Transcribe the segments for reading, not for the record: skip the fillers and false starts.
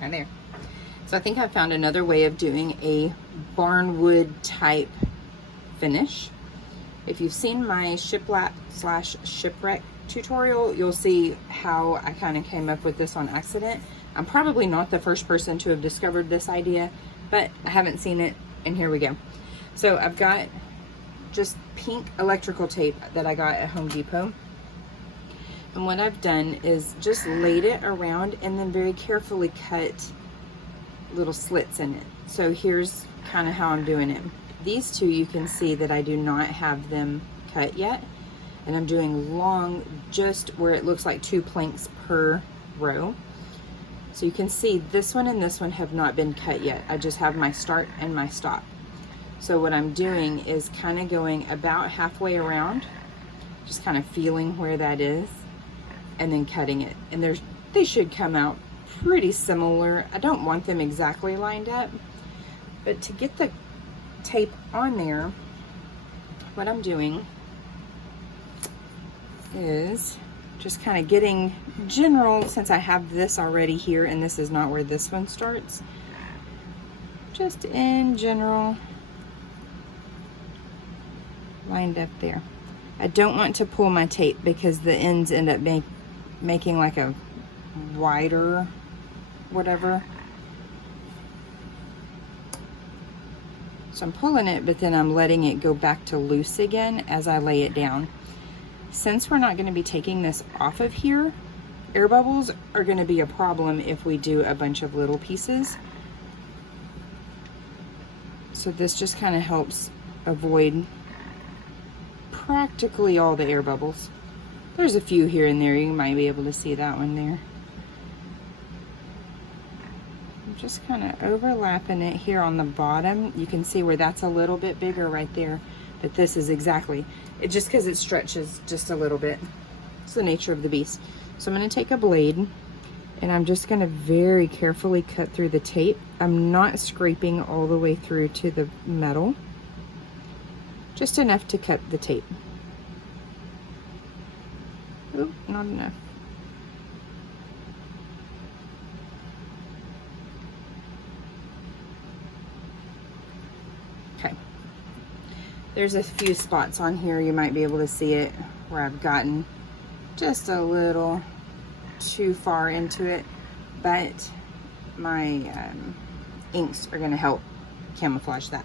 Right there. So I think I found another way of doing a barnwood type finish. If you've seen my shiplap / shipwreck tutorial, you'll see how I kind of came up with this on accident. I'm probably not the first person to have discovered this idea, but I haven't seen it, and here we go. So I've got just pink electrical tape that I got at Home Depot. And what I've done is just laid it around and then very carefully cut little slits in it. So here's kind of how I'm doing it. These two, you can see that I do not have them cut yet. And I'm doing long, just where it looks like 2 planks per row. So you can see this one and this one have not been cut yet. I just have my start and my stop. So what I'm doing is kind of going about halfway around, just kind of feeling where that is, and then cutting it. And they should come out pretty similar. I don't want them exactly lined up, but to get the tape on there, what I'm doing is just kind of getting general, since I have this already here and this is not where this one starts, just in general, lined up there. I don't want to pull my tape because the ends end up making like a wider whatever. So I'm pulling it, but then I'm letting it go back to loose again as I lay it down. Since we're not going to be taking this off of here, air bubbles are going to be a problem if we do a bunch of little pieces. So this just kind of helps avoid practically all the air bubbles. There's a few here and there. You might be able to see that one there. I'm just kind of overlapping it here on the bottom. You can see where that's a little bit bigger right there, but this is exactly it, just because it stretches just a little bit. It's the nature of the beast. So I'm going to take a blade and I'm just going to very carefully cut through the tape. I'm not scraping all the way through to the metal, just enough to cut the tape. Oop, not enough. Okay. There's a few spots on here, you might be able to see it, where I've gotten just a little too far into it, but my inks are going to help camouflage that.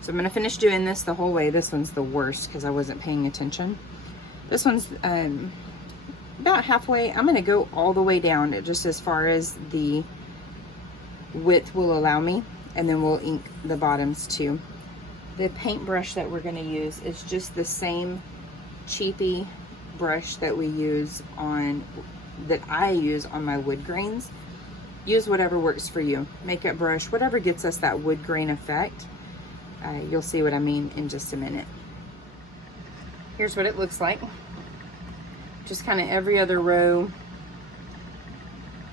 So I'm going to finish doing this the whole way. This one's the worst because I wasn't paying attention. This one's about halfway. I'm going to go all the way down just as far as the width will allow me, and then we'll ink the bottoms too. The paintbrush that we're going to use is just the same cheapy brush that I use on my wood grains. Use whatever works for you. Makeup brush, whatever gets us that wood grain effect. You'll see what I mean in just a minute. Here's what it looks like. Just kind of every other row,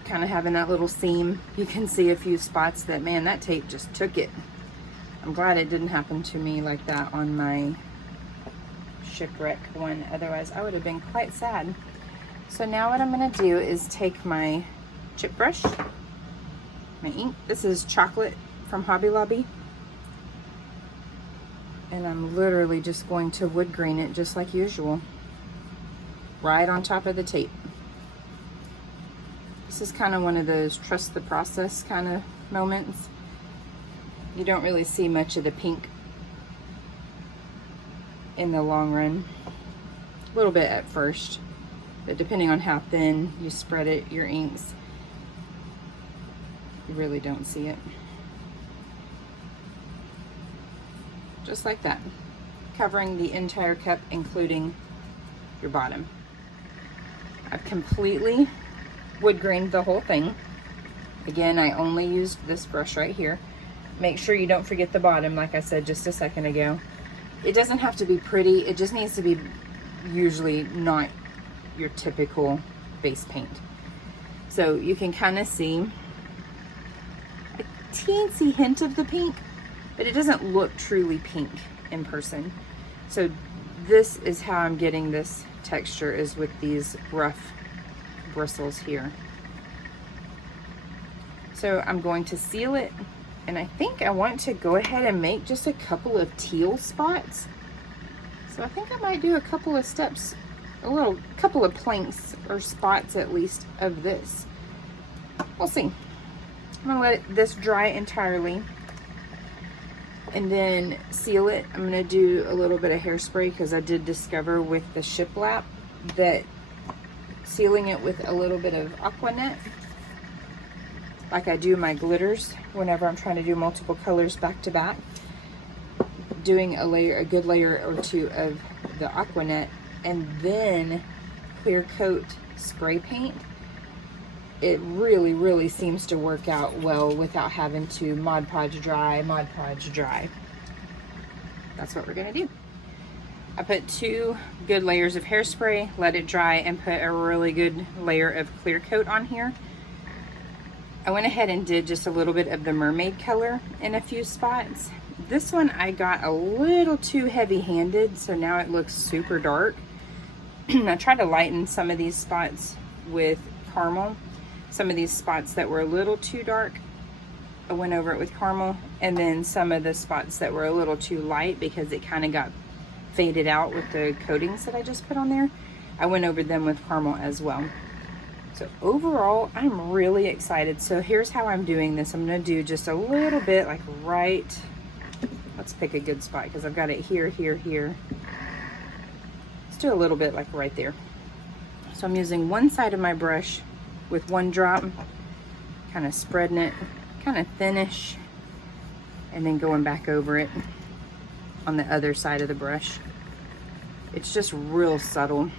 kind of having that little seam. You can see a few spots that, man, that tape just took it. I'm glad it didn't happen to me like that on my shipwreck one. Otherwise, I would have been quite sad. So now what I'm going to do is take my chip brush, my ink. This is chocolate from Hobby Lobby. And I'm literally just going to wood grain it just like usual, right on top of the tape. This is kind of one of those trust the process kind of moments. You don't really see much of the pink in the long run. A little bit at first, but depending on how thin you spread it, your inks, you really don't see it. Just like that, covering the entire cup, including your bottom. I've completely wood grained the whole thing. Again, I only used this brush right here. Make sure you don't forget the bottom, like I said just a second ago. It doesn't have to be pretty, it just needs to be usually not your typical base paint. So you can kind of see a teensy hint of the pink, but it doesn't look truly pink in person. So this is how I'm getting this texture, is with these rough bristles here. So I'm going to seal it, and I think I want to go ahead and make just a couple of teal spots. So I think I might do a couple of steps, a couple of planks or spots at least of this. We'll see. I'm gonna let this dry entirely and then seal it. I'm gonna do a little bit of hairspray because I did discover with the shiplap that sealing it with a little bit of Aquanet, like I do my glitters whenever I'm trying to do multiple colors back to back, doing a good layer or two of the Aquanet and then clear coat spray paint, it really seems to work out well without having to Mod Podge dry. That's what we're gonna do. I put 2 good layers of hairspray, let it dry, and put a really good layer of clear coat on here. I went ahead and did just a little bit of the mermaid color in a few spots. This one I got a little too heavy-handed, so now it looks super dark. I tried to lighten some of these spots with caramel. Some of these spots that were a little too dark, I went over it with caramel, and then some of the spots that were a little too light because it kind of got faded out with the coatings that I just put on there, I went over them with caramel as well. So overall, I'm really excited. So here's how I'm doing this. I'm gonna do just a little bit, like right, let's pick a good spot because I've got it here. Let's do a little bit like right there. So I'm using one side of my brush with 1 drop, kind of spreading it, kind of thinnish, and then going back over it on the other side of the brush. It's just real subtle.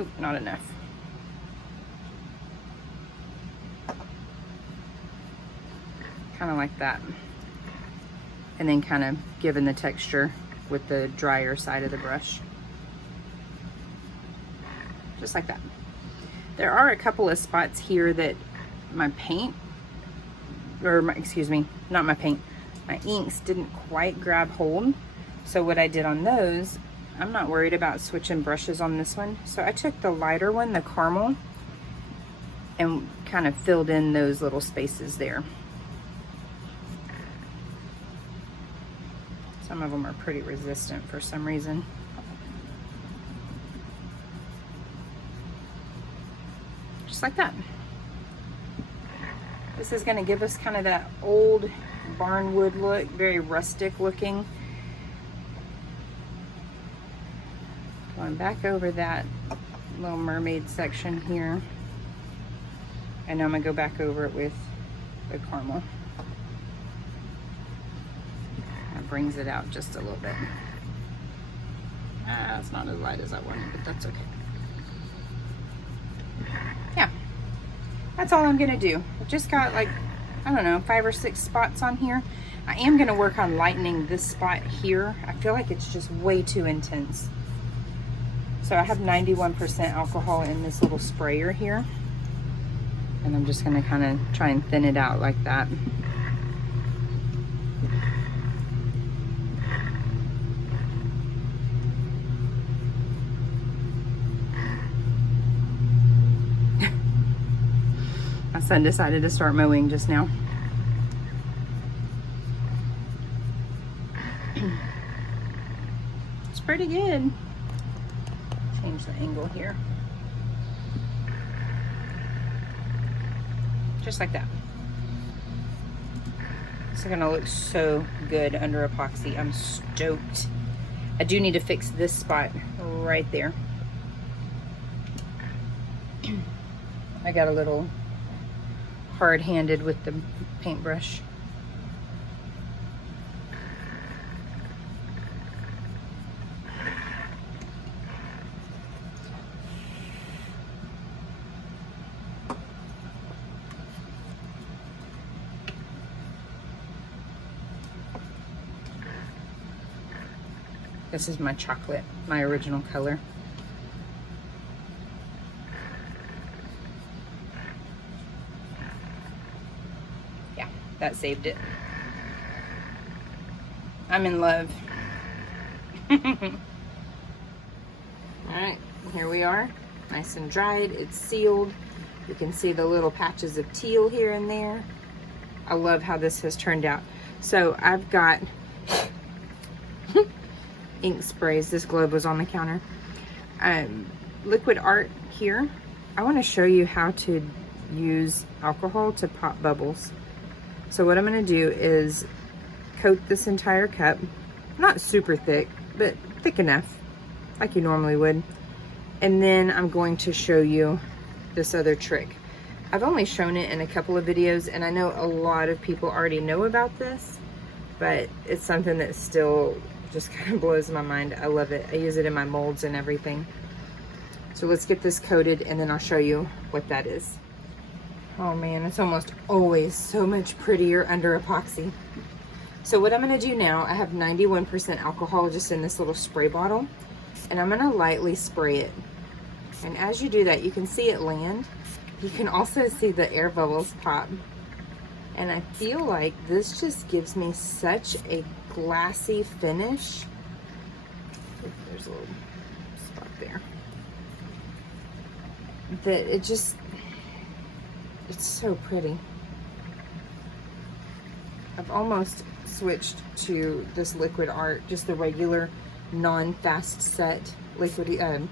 Oop, not enough. Kind of like that. And then kind of giving the texture with the drier side of the brush. Just like that. There are a couple of spots here that my paint, excuse me, not my paint, my inks didn't quite grab hold. So what I did on those, I'm not worried about switching brushes on this one. So I took the lighter one, the caramel, and kind of filled in those little spaces there. Some of them are pretty resistant for some reason. Just like that. This is going to give us kind of that old barnwood look, very rustic looking. Going back over that little mermaid section here. And now I'm going to go back over it with the caramel. That brings it out just a little bit. It's not as light as I wanted, but that's okay. Yeah, that's all I'm gonna do. I've just got like, I don't know, 5 or 6 spots on here. I am gonna work on lightening this spot here. I feel like it's just way too intense. So I have 91% alcohol in this little sprayer here. And I'm just gonna kind of try and thin it out like that. My son decided to start mowing just now. It's pretty good. Change the angle here. Just like that. It's gonna look so good under epoxy. I'm stoked. I do need to fix this spot right there. I got a little hard-handed with the paintbrush. This is my chocolate, my original color. Yeah, that saved it. I'm in love. All right, here we are. Nice and dried, it's sealed. You can see the little patches of teal here and there. I love how this has turned out. So I've got ink sprays. This globe was on the counter. Liquid art here. I want to show you how to use alcohol to pop bubbles. So what I'm going to do is coat this entire cup, not super thick, but thick enough, like you normally would. And then I'm going to show you this other trick. I've only shown it in a couple of videos, and I know a lot of people already know about this, but it's something that still just kind of blows my mind. I love it. I use it in my molds and everything. So let's get this coated, and then I'll show you what that is. Oh man, it's almost always so much prettier under epoxy. So what I'm going to do now, I have 91% alcohol just in this little spray bottle, and I'm going to lightly spray it. And as you do that, you can see it land. You can also see the air bubbles pop. And I feel like this just gives me such a glassy finish. There's a little spot there. That it just, it's so pretty. I've almost switched to this liquid art, just the regular non-fast set liquid,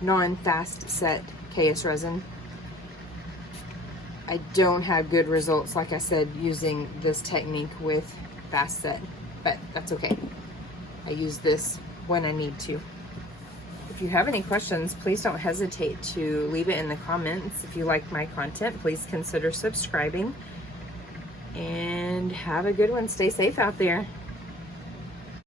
non-fast set KS resin. I don't have good results, like I said, using this technique with fast set, but that's okay. I use this when I need to. If you have any questions, please don't hesitate to leave it in the comments. If you like my content, please consider subscribing, and have a good one. Stay safe out there.